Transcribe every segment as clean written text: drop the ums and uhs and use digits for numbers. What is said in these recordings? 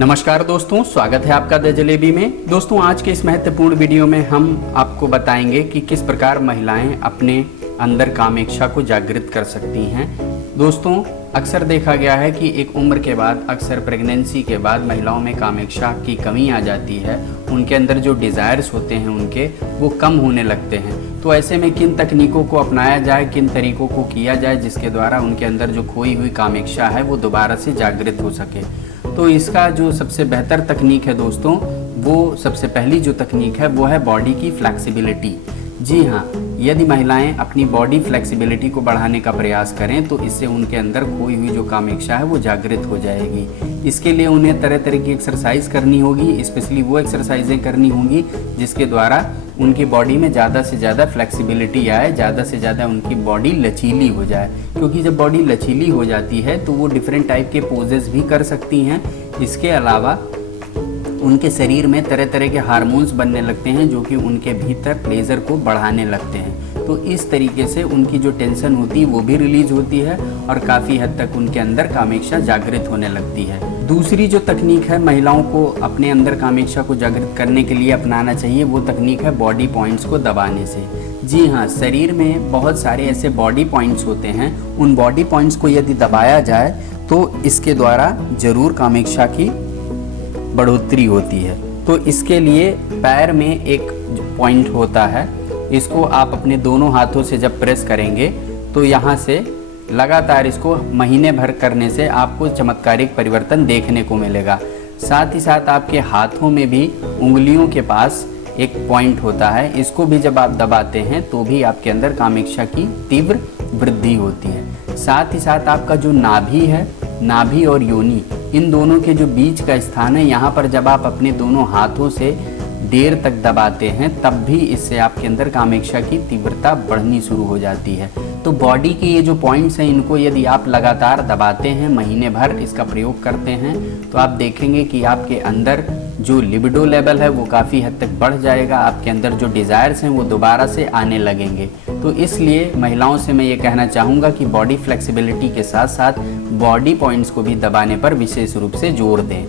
नमस्कार दोस्तों, स्वागत है आपका द जलेबी में। दोस्तों, आज के इस महत्वपूर्ण वीडियो में हम आपको बताएंगे कि किस प्रकार महिलाएं अपने अंदर कामेक्षा को जागृत कर सकती हैं। दोस्तों, अक्सर देखा गया है कि एक उम्र के बाद, अक्सर प्रेगनेंसी के बाद महिलाओं में कामेक्षा की कमी आ जाती है। उनके अंदर जो डिज़ायर्स होते हैं उनके, वो कम होने लगते हैं। तो ऐसे में किन तकनीकों को अपनाया जाए, किन तरीकों को किया जाए जिसके द्वारा उनके अंदर जो खोई हुई कामेक्षा है वो दोबारा से जागृत हो सके। तो इसका जो सबसे बेहतर तकनीक है दोस्तों, वो सबसे पहली जो तकनीक है वो है बॉडी की फ्लेक्सिबिलिटी। जी हाँ, यदि महिलाएं अपनी बॉडी फ्लेक्सिबिलिटी को बढ़ाने का प्रयास करें तो इससे उनके अंदर खोई हुई जो कामेक्षा है वो जागृत हो जाएगी। इसके लिए उन्हें तरह तरह की एक्सरसाइज करनी होगी, स्पेशली वो एक्सरसाइजें करनी होंगी जिसके द्वारा उनकी बॉडी में ज़्यादा से ज़्यादा फ्लेक्सिबिलिटी आए, ज़्यादा से ज़्यादा उनकी बॉडी लचीली हो जाए। क्योंकि जब बॉडी लचीली हो जाती है तो वो डिफरेंट टाइप के पोजेस भी कर सकती हैं। इसके अलावा उनके शरीर में तरह तरह के हार्मोन्स बनने लगते हैं जो कि उनके भीतर प्लेजर को बढ़ाने लगते हैं। तो इस तरीके से उनकी जो टेंशन होती है वो भी रिलीज होती है और काफ़ी हद तक उनके अंदर कामेक्षा जागृत होने लगती है। दूसरी जो तकनीक है महिलाओं को अपने अंदर कामेक्षा को जागृत करने के लिए अपनाना चाहिए, वो तकनीक है बॉडी पॉइंट्स को दबाने से। जी हाँ, शरीर में बहुत सारे ऐसे बॉडी पॉइंट्स होते हैं, उन बॉडी पॉइंट्स को यदि दबाया जाए तो इसके द्वारा जरूर कामेक्षा की बढ़ोतरी होती है। तो इसके लिए पैर में एक पॉइंट होता है, इसको आप अपने दोनों हाथों से जब प्रेस करेंगे तो यहाँ से लगातार इसको महीने भर करने से आपको चमत्कारिक परिवर्तन देखने को मिलेगा। साथ ही साथ आपके हाथों में भी उंगलियों के पास एक पॉइंट होता है, इसको भी जब आप दबाते हैं तो भी आपके अंदर कामेक्षा की तीव्र वृद्धि होती है। साथ ही साथ आपका जो नाभि है, नाभि और योनि, इन दोनों के जो बीच का स्थान है, यहाँ पर जब आप अपने दोनों हाथों से देर तक दबाते हैं तब भी इससे आपके अंदर कामेक्षा की तीव्रता बढ़नी शुरू हो जाती है। तो बॉडी के ये जो पॉइंट्स हैं, इनको यदि आप लगातार दबाते हैं, महीने भर इसका प्रयोग करते हैं, तो आप देखेंगे कि आपके अंदर जो लिबिडो लेवल है वो काफ़ी हद तक बढ़ जाएगा। आपके अंदर जो डिज़ायर्स हैं वो दोबारा से आने लगेंगे। तो इसलिए महिलाओं से मैं ये कहना चाहूँगा कि बॉडी फ्लेक्सिबिलिटी के साथ साथ बॉडी पॉइंट्स को भी दबाने पर विशेष रूप से जोर दें।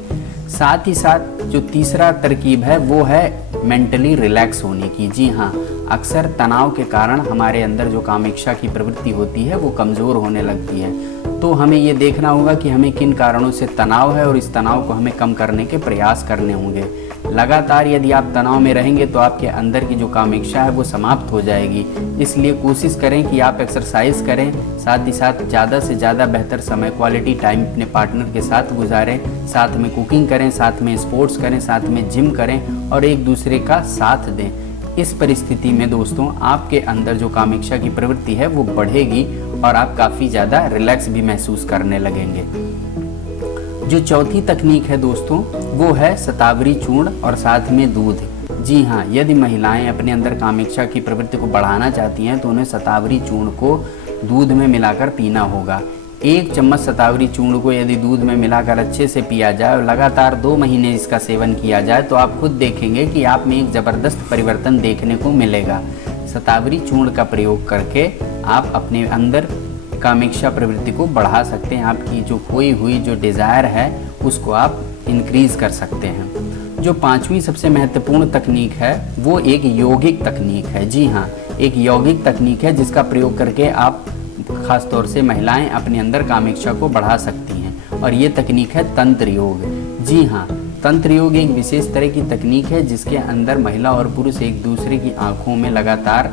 साथ ही साथ जो तीसरा तरकीब है वो है मेंटली रिलैक्स होने की। जी हाँ, अक्सर तनाव के कारण हमारे अंदर जो कामेक्षा की प्रवृत्ति होती है वो कमज़ोर होने लगती है। तो हमें ये देखना होगा कि हमें किन कारणों से तनाव है और इस तनाव को हमें कम करने के प्रयास करने होंगे। लगातार यदि आप तनाव में रहेंगे तो आपके अंदर की जो कामेक्षा है वो समाप्त हो जाएगी। इसलिए कोशिश करें कि आप एक्सरसाइज करें, साथ ही साथ ज़्यादा से ज़्यादा बेहतर समय, क्वालिटी टाइम अपने पार्टनर के साथ गुजारें, साथ में कुकिंग करें, साथ में स्पोर्ट्स करें, साथ में जिम करें और एक दूसरे का साथ दें। इस परिस्थिति में दोस्तों आपके अंदर जो कामेक्षा की प्रवृत्ति है वो बढ़ेगी और आप काफ़ी ज़्यादा रिलैक्स भी महसूस करने लगेंगे। जो चौथी तकनीक है दोस्तों वो है शतावरी चूर्ण और साथ में दूध। जी हाँ, यदि महिलाएं अपने अंदर कामेक्षा की प्रवृत्ति को बढ़ाना चाहती हैं तो उन्हें शतावरी चूर्ण को दूध में मिलाकर पीना होगा। 1 चम्मच शतावरी चूर्ण को यदि दूध में मिलाकर अच्छे से पिया जाए और लगातार 2 महीने इसका सेवन किया जाए तो आप खुद देखेंगे कि आप में एक ज़बरदस्त परिवर्तन देखने को मिलेगा। शतावरी चूर्ण का प्रयोग करके आप अपने अंदर कामेक्षा प्रवृत्ति को बढ़ा सकते हैं। आपकी जो खोई हुई जो डिज़ायर है उसको आप इंक्रीज़ कर सकते हैं। जो 5वीं सबसे महत्वपूर्ण तकनीक है वो एक यौगिक तकनीक है। जी हाँ, एक यौगिक तकनीक है जिसका प्रयोग करके आप खास तौर से महिलाएं अपने अंदर कामेक्षा को बढ़ा सकती हैं और ये तकनीक है तंत्र योग। जी हाँ, तंत्र योग एक विशेष तरह की तकनीक है जिसके अंदर महिला और पुरुष एक दूसरे की आंखों में लगातार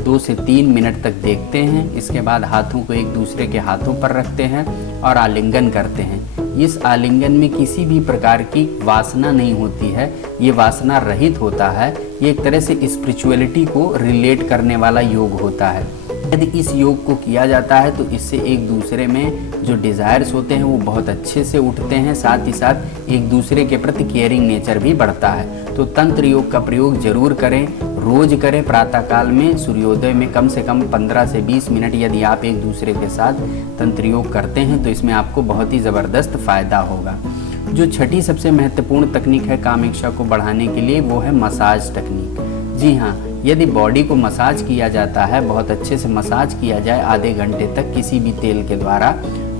2 से 3 मिनट तक देखते हैं। इसके बाद हाथों को एक दूसरे के हाथों पर रखते हैं और आलिंगन करते हैं। इस आलिंगन में किसी भी प्रकार की वासना नहीं होती है, ये वासना रहित होता है। ये एक तरह से स्पिरिचुअलिटी को रिलेट करने वाला योग होता है। यदि इस योग को किया जाता है तो इससे एक दूसरे में जो डिज़ायर्स होते हैं वो बहुत अच्छे से उठते हैं, साथ ही साथ एक दूसरे के प्रति केयरिंग नेचर भी बढ़ता है। तो तंत्र योग का प्रयोग जरूर करें, रोज करें। प्रातःकाल में सूर्योदय में कम से कम 15 से 20 मिनट यदि आप एक दूसरे के साथ तंत्र योग करते हैं तो इसमें आपको बहुत ही ज़बरदस्त फ़ायदा होगा। जो छठी सबसे महत्वपूर्ण तकनीक है कामेक्षा को बढ़ाने के लिए वो है मसाज तकनीक। जी हाँ, यदि बॉडी को मसाज किया जाता है, बहुत अच्छे से मसाज किया जाए आधे घंटे तक किसी भी तेल के द्वारा,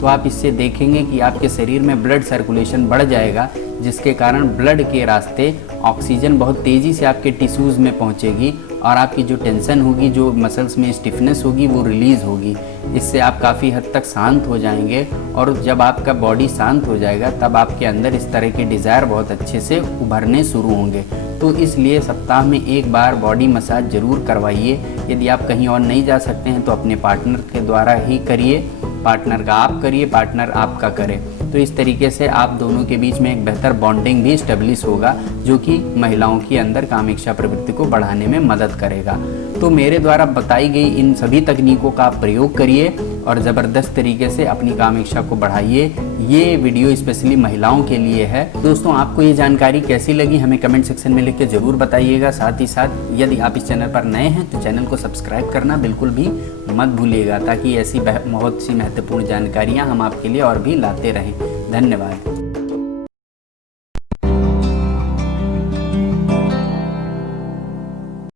तो आप इससे देखेंगे कि आपके शरीर में ब्लड सर्कुलेशन बढ़ जाएगा, जिसके कारण ब्लड के रास्ते ऑक्सीजन बहुत तेज़ी से आपके टिश्यूज़ में पहुंचेगी और आपकी जो टेंशन होगी, जो मसल्स में स्टिफनेस होगी, वो रिलीज़ होगी। इससे आप काफ़ी हद तक शांत हो जाएंगे और जब आपका बॉडी शांत हो जाएगा तब आपके अंदर इस तरह के डिज़ायर बहुत अच्छे से उभरने शुरू होंगे। तो इसलिए सप्ताह में एक बार बॉडी मसाज ज़रूर करवाइए। यदि आप कहीं और नहीं जा सकते हैं तो अपने पार्टनर के द्वारा ही करिए, पार्टनर का आप करिए, पार्टनर आपका करे। तो इस तरीके से आप दोनों के बीच में एक बेहतर बॉन्डिंग भी स्टेब्लिश होगा, जो कि महिलाओं के अंदर कामेच्छा प्रवृत्ति को बढ़ाने में मदद करेगा। तो मेरे द्वारा बताई गई इन सभी तकनीकों का आप प्रयोग करिए और ज़बरदस्त तरीके से अपनी कामेच्छा को बढ़ाइए। ये वीडियो स्पेशली महिलाओं के लिए है। दोस्तों, आपको ये जानकारी कैसी लगी हमें कमेंट सेक्शन में लिख के ज़रूर बताइएगा। साथ ही साथ यदि आप इस चैनल पर नए हैं तो चैनल को सब्सक्राइब करना बिल्कुल भी मत भूलिएगा, ताकि ऐसी बहुत सी महत्वपूर्ण जानकारियाँ हम आपके लिए और भी लाते रहें। धन्यवाद।